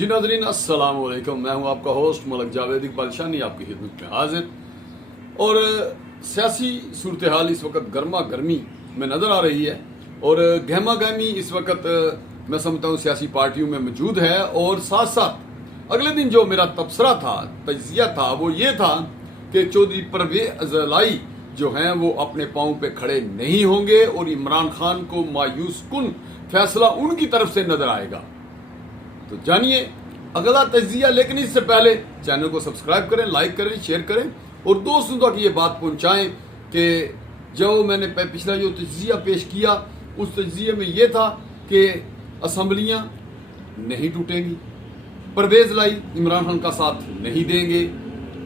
जी नाज़रीन अस्सलाम वालेकुम, मैं हूं आपका होस्ट मलक जावेद इकबाल शानी आपकी खिदमत में हाजिर। और सियासी सूरत हाल इस वक्त गर्मा गर्मी में नज़र आ रही है और गहमा गहमी इस वक्त मैं समझता हूं सियासी पार्टियों में मौजूद है। और साथ साथ अगले दिन जो मेरा तबसरा था, तजिया था, वो ये था कि चौधरी परवेज लाई जो हैं वो अपने पाँव पे खड़े नहीं होंगे और इमरान खान को मायूस कुन फैसला उनकी तरफ से नजर आएगा। तो जानिए अगला तजिया। लेकिन इससे पहले चैनल को सब्सक्राइब करें, लाइक करें, शेयर करें और दोस्तों तक ये बात पहुंचाएं कि जो मैंने पिछला जो तजिया पेश किया उस तजिए में ये था कि असम्बलियां नहीं टूटेंगी, परवेज लाई इमरान खान का साथ नहीं देंगे।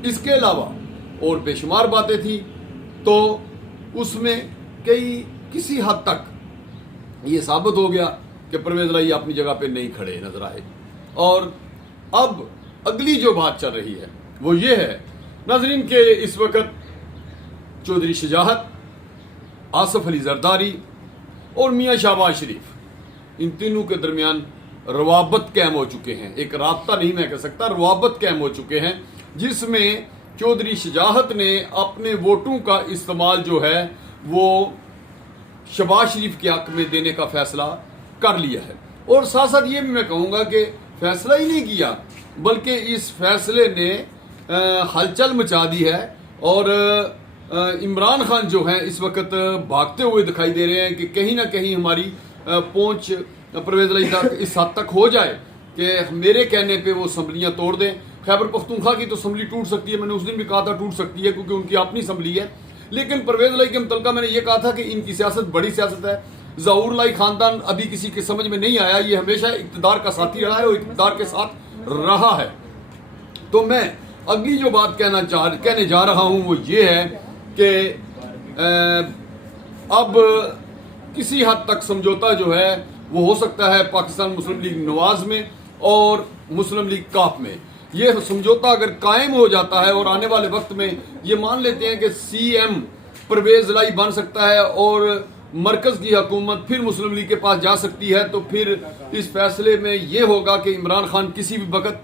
इसके अलावा और बेशुमार बातें थी, तो उसमें किसी हद तक ये साबित हो गया कि परवेज लाई अपनी जगह पे नहीं खड़े नजर आए। और अब अगली जो बात चल रही है वो ये है नाज़रीन के इस वक्त चौधरी शुजाअत, आसिफ अली जरदारी और मियां शहबाज शरीफ, इन तीनों के दरमियान रवाबत कायम हो चुके हैं। एक राब्ता नहीं मैं कह सकता, रवाबत कायम हो चुके हैं, जिसमें चौधरी शुजाअत ने अपने वोटों का इस्तेमाल जो है वो शहबाज शरीफ के हक में देने का फैसला कर लिया है। और साथ साथ ये भी मैं कहूँगा कि फैसला ही नहीं किया बल्कि इस फैसले ने हलचल मचा दी है। और इमरान खान जो हैं इस वक्त भागते हुए दिखाई दे रहे हैं कि कहीं ना कहीं हमारी पहुंच परवेज लाई तक इस हद तक हो जाए कि मेरे कहने पे वो असम्बलियाँ तोड़ दें। खैबर पख्तूनख्वा की तो असम्बली टूट सकती है, मैंने उस दिन भी कहा था टूट सकती है क्योंकि उनकी अपनी असम्बली है। लेकिन परवेज लाई के मुतल्लिक़ मैंने ये कहा था कि इनकी सियासत बड़ी सियासत है। ज़हूर लाई खानदान अभी किसी के समझ में नहीं आया, ये हमेशा इक़्तिदार का साथी रहा है और इक़्तिदार के साथ रहा है। तो मैं अगली जो बात कहने जा रहा हूं वो ये है कि अब किसी हद तक समझौता जो है वो हो सकता है पाकिस्तान मुस्लिम लीग नवाज में और मुस्लिम लीग काफ में। ये समझौता अगर कायम हो जाता है और आने वाले वक्त में ये मान लेते हैं कि सीएम परवेज लाई बन सकता है और मरकज की हुकूमत फिर मुस्लिम लीग के पास जा सकती है, तो फिर इस फैसले में ये होगा कि इमरान खान किसी भी वक्त,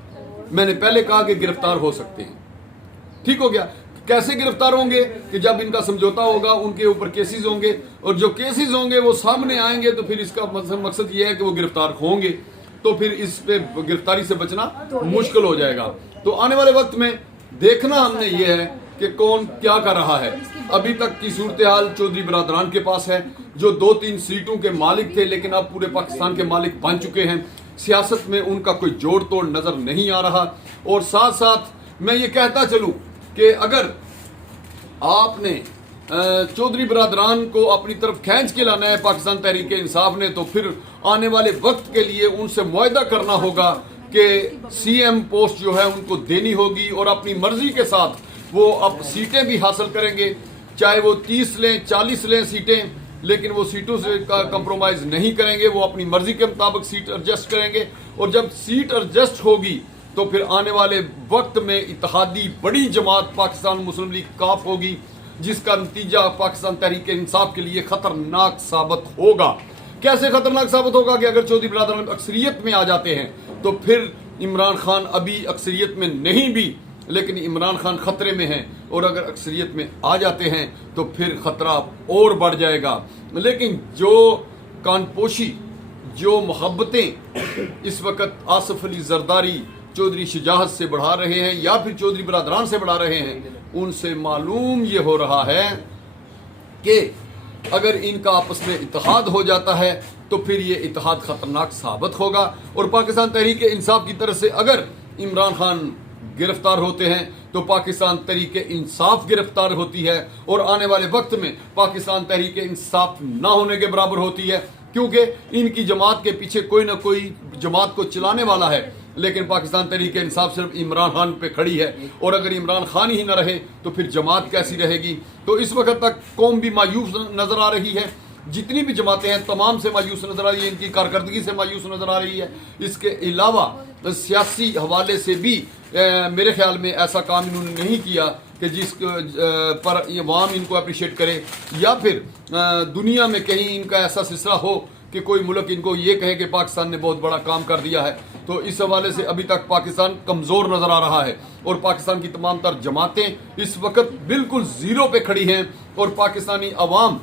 मैंने पहले कहा कि गिरफ्तार हो सकते हैं। ठीक हो गया। कैसे गिरफ्तार होंगे कि जब इनका समझौता होगा उनके ऊपर केसेस होंगे और जो केसेस होंगे वो सामने आएंगे, तो फिर इसका मकसद ये है कि वो गिरफ्तार होंगे, तो फिर इस पे गिरफ्तारी से बचना मुश्किल हो जाएगा। तो आने वाले वक्त में देखना हमने ये है कि कौन क्या कर रहा है। अभी तक की सूरत हाल चौधरी बरादरान के पास है जो 2-3 सीटों के मालिक थे, लेकिन अब पूरे पाकिस्तान के मालिक बन चुके हैं। सियासत में उनका कोई जोड़ तोड़ नजर नहीं आ रहा। और साथ साथ मैं ये कहता चलूं कि अगर आपने चौधरी बरादरान को अपनी तरफ खींच के लाना है पाकिस्तान तहरीक इंसाफ ने, तो फिर आने वाले वक्त के लिए उनसे मुआहदा करना होगा कि सीएम पोस्ट जो है उनको देनी होगी और अपनी मर्जी के साथ वो अब सीटें भी हासिल करेंगे, चाहे वो 30 लें 40 लें सीटें, लेकिन वो सीटों से कंप्रोमाइज नहीं करेंगे। वो अपनी मर्जी के मुताबिक सीट एडजस्ट करेंगे और जब सीट एडजस्ट होगी तो फिर आने वाले वक्त में इत्तेहादी बड़ी जमात पाकिस्तान मुस्लिम लीग काफ होगी, जिसका नतीजा पाकिस्तान तहरीक इंसाफ के लिए खतरनाक साबित होगा। कैसे खतरनाक साबित होगा कि अगर चौधरी बरादरान अक्सरियत में आ जाते हैं तो फिर इमरान खान अभी अक्सरियत में नहीं भी, लेकिन इमरान खान खतरे में हैं, और अगर अक्सरियत में आ जाते हैं तो फिर खतरा और बढ़ जाएगा। लेकिन जो कानपोशी, जो मोहब्बतें इस वक्त आसिफ अली जरदारी चौधरी शुजाअत से बढ़ा रहे हैं या फिर चौधरी बरादरान से बढ़ा रहे हैं, उनसे मालूम ये हो रहा है कि अगर इनका आपस में इत्तेहाद हो जाता है तो फिर ये इत्तेहाद खतरनाक साबित होगा। और पाकिस्तान तहरीक इंसाफ की तरफ से अगर इमरान खान गिरफ्तार होते हैं तो पाकिस्तान तहरीक इंसाफ गिरफ्तार होती है और आने वाले वक्त में पाकिस्तान तहरीक इंसाफ ना होने के बराबर होती है, क्योंकि इनकी जमात के पीछे कोई ना कोई जमात को चलाने वाला है। लेकिन पाकिस्तान तहरीक इंसाफ सिर्फ इमरान खान पे खड़ी है और अगर इमरान खान ही ना रहे तो फिर जमात कैसी रहेगी। तो इस वक्त तक कौम भी मायूस नजर आ रही है, जितनी भी जमातें हैं तमाम से मायूस नजर आ रही है, इनकी कारकर्दगी से मायूस नजर आ रही है। इसके अलावा सियासी हवाले से भी मेरे ख्याल में ऐसा काम इन्होंने नहीं किया कि जिस पर अवाम इनको अप्रिशिएट करे, या फिर दुनिया में कहीं इनका ऐसा सिलसिला हो कि कोई मुल्क इनको ये कहे कि पाकिस्तान ने बहुत बड़ा काम कर दिया है। تو اس حوالے سے ابھی تک پاکستان کمزور نظر آ رہا ہے اور پاکستان کی تمام تر جماعتیں اس وقت بالکل زیرو پہ کھڑی ہیں اور پاکستانی عوام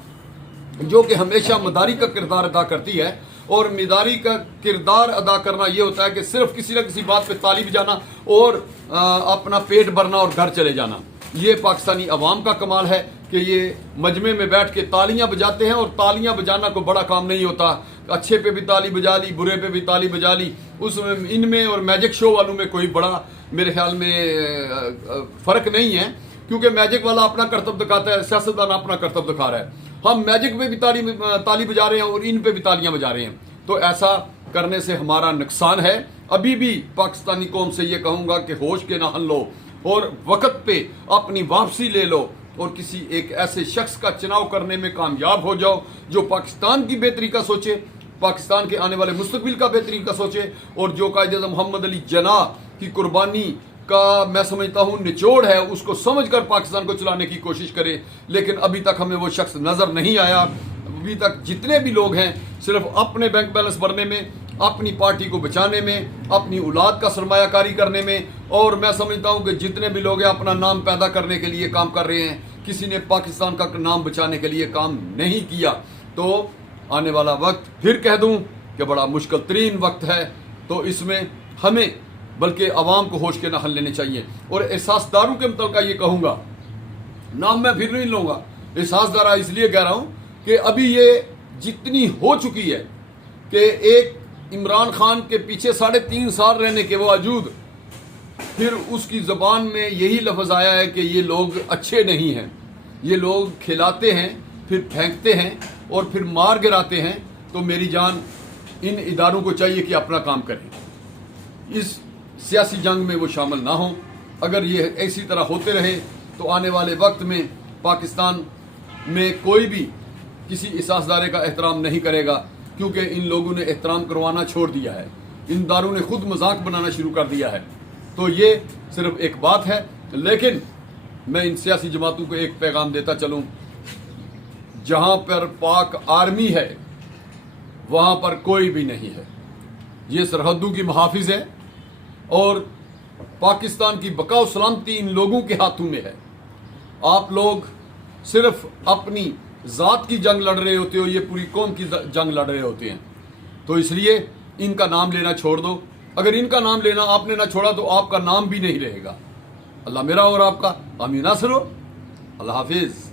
جو کہ ہمیشہ مداری کا کردار ادا کرتی ہے، اور مداری کا کردار ادا کرنا یہ ہوتا ہے کہ صرف کسی نہ کسی بات پہ تالی بجانا اور اپنا پیٹ بھرنا اور گھر چلے جانا۔ یہ پاکستانی عوام کا کمال ہے کہ یہ مجمع میں بیٹھ کے تالیاں بجاتے ہیں، اور تالیاں بجانا کوئی بڑا کام نہیں ہوتا، اچھے پہ بھی تالی بجا لی، برے پہ بھی تالی بجا لی، اس میں ان میں اور میجک شو والوں میں کوئی بڑا میرے خیال میں فرق نہیں ہے، کیونکہ میجک والا اپنا کرتب دکھاتا ہے، سیاستدان اپنا کرتب دکھا رہا ہے۔ ہم میجک پہ بھی تالی بجا رہے ہیں اور ان پہ بھی تالیاں بجا رہے ہیں، تو ایسا کرنے سے ہمارا نقصان ہے۔ ابھی بھی پاکستانی قوم سے یہ کہوں گا کہ ہوش کے نہ ہن لو اور وقت پہ اپنی واپسی لے لو اور کسی ایک ایسے شخص کا چناؤ کرنے میں کامیاب ہو جاؤ جو پاکستان کی بہتری کا سوچے، پاکستان کے آنے والے مستقبل کا بہتری کا سوچے، اور جو قائد اعظم محمد علی جناح کی قربانی کا میں سمجھتا ہوں نچوڑ ہے، اس کو سمجھ کر پاکستان کو چلانے کی کوشش کرے۔ لیکن ابھی تک ہمیں وہ شخص نظر نہیں آیا۔ ابھی تک جتنے بھی لوگ ہیں صرف اپنے بینک بیلنس بھرنے میں، اپنی پارٹی کو بچانے میں، اپنی اولاد کا سرمایہ کاری کرنے میں، اور میں سمجھتا ہوں کہ جتنے بھی لوگ ہیں اپنا نام پیدا کرنے کے لیے کام کر رہے ہیں، کسی نے پاکستان کا نام بچانے کے لیے کام نہیں کیا۔ تو آنے والا وقت پھر کہہ دوں کہ بڑا مشکل ترین وقت ہے، تو اس میں ہمیں بلکہ عوام کو ہوش کے نہ لینے چاہیے۔ اور احساس داروں کے متعلق یہ کہوں گا، نام میں پھر نہیں لوں گا، احساس دارہ اس لیے کہہ رہا ہوں کہ ابھی یہ جتنی ہو چکی ہے کہ ایک عمران خان کے پیچھے 3.5 سال رہنے کے باوجود پھر اس کی زبان میں یہی لفظ آیا ہے کہ یہ لوگ اچھے نہیں ہیں، یہ لوگ کھلاتے ہیں پھر پھینکتے ہیں اور پھر مار گراتے ہیں۔ تو میری جان، ان اداروں کو چاہیے کہ اپنا کام کریں، اس سیاسی جنگ میں وہ شامل نہ ہوں۔ اگر یہ اسی طرح ہوتے رہے تو آنے والے وقت میں پاکستان میں کوئی بھی کسی احساس دارے کا احترام نہیں کرے گا، کیونکہ ان لوگوں نے احترام کروانا چھوڑ دیا ہے، ان اداروں نے خود مذاق بنانا شروع کر دیا ہے۔ تو یہ صرف ایک بات ہے، لیکن میں ان سیاسی جماعتوں کو ایک پیغام دیتا چلوں، جہاں پر پاک آرمی ہے وہاں پر کوئی بھی نہیں ہے۔ یہ سرحدوں کی محافظ ہے اور پاکستان کی بقا و سلامتی ان لوگوں کے ہاتھوں میں ہے۔ آپ لوگ صرف اپنی ذات کی جنگ لڑ رہے ہوتے ہو، یہ پوری قوم کی جنگ لڑ رہے ہوتے ہیں۔ تو اس لیے ان کا نام لینا چھوڑ دو۔ اگر ان کا نام لینا آپ نے نہ چھوڑا تو آپ کا نام بھی نہیں رہے گا۔ اللہ میرا اور آپ کا حامی ناصر ہو۔ اللہ حافظ۔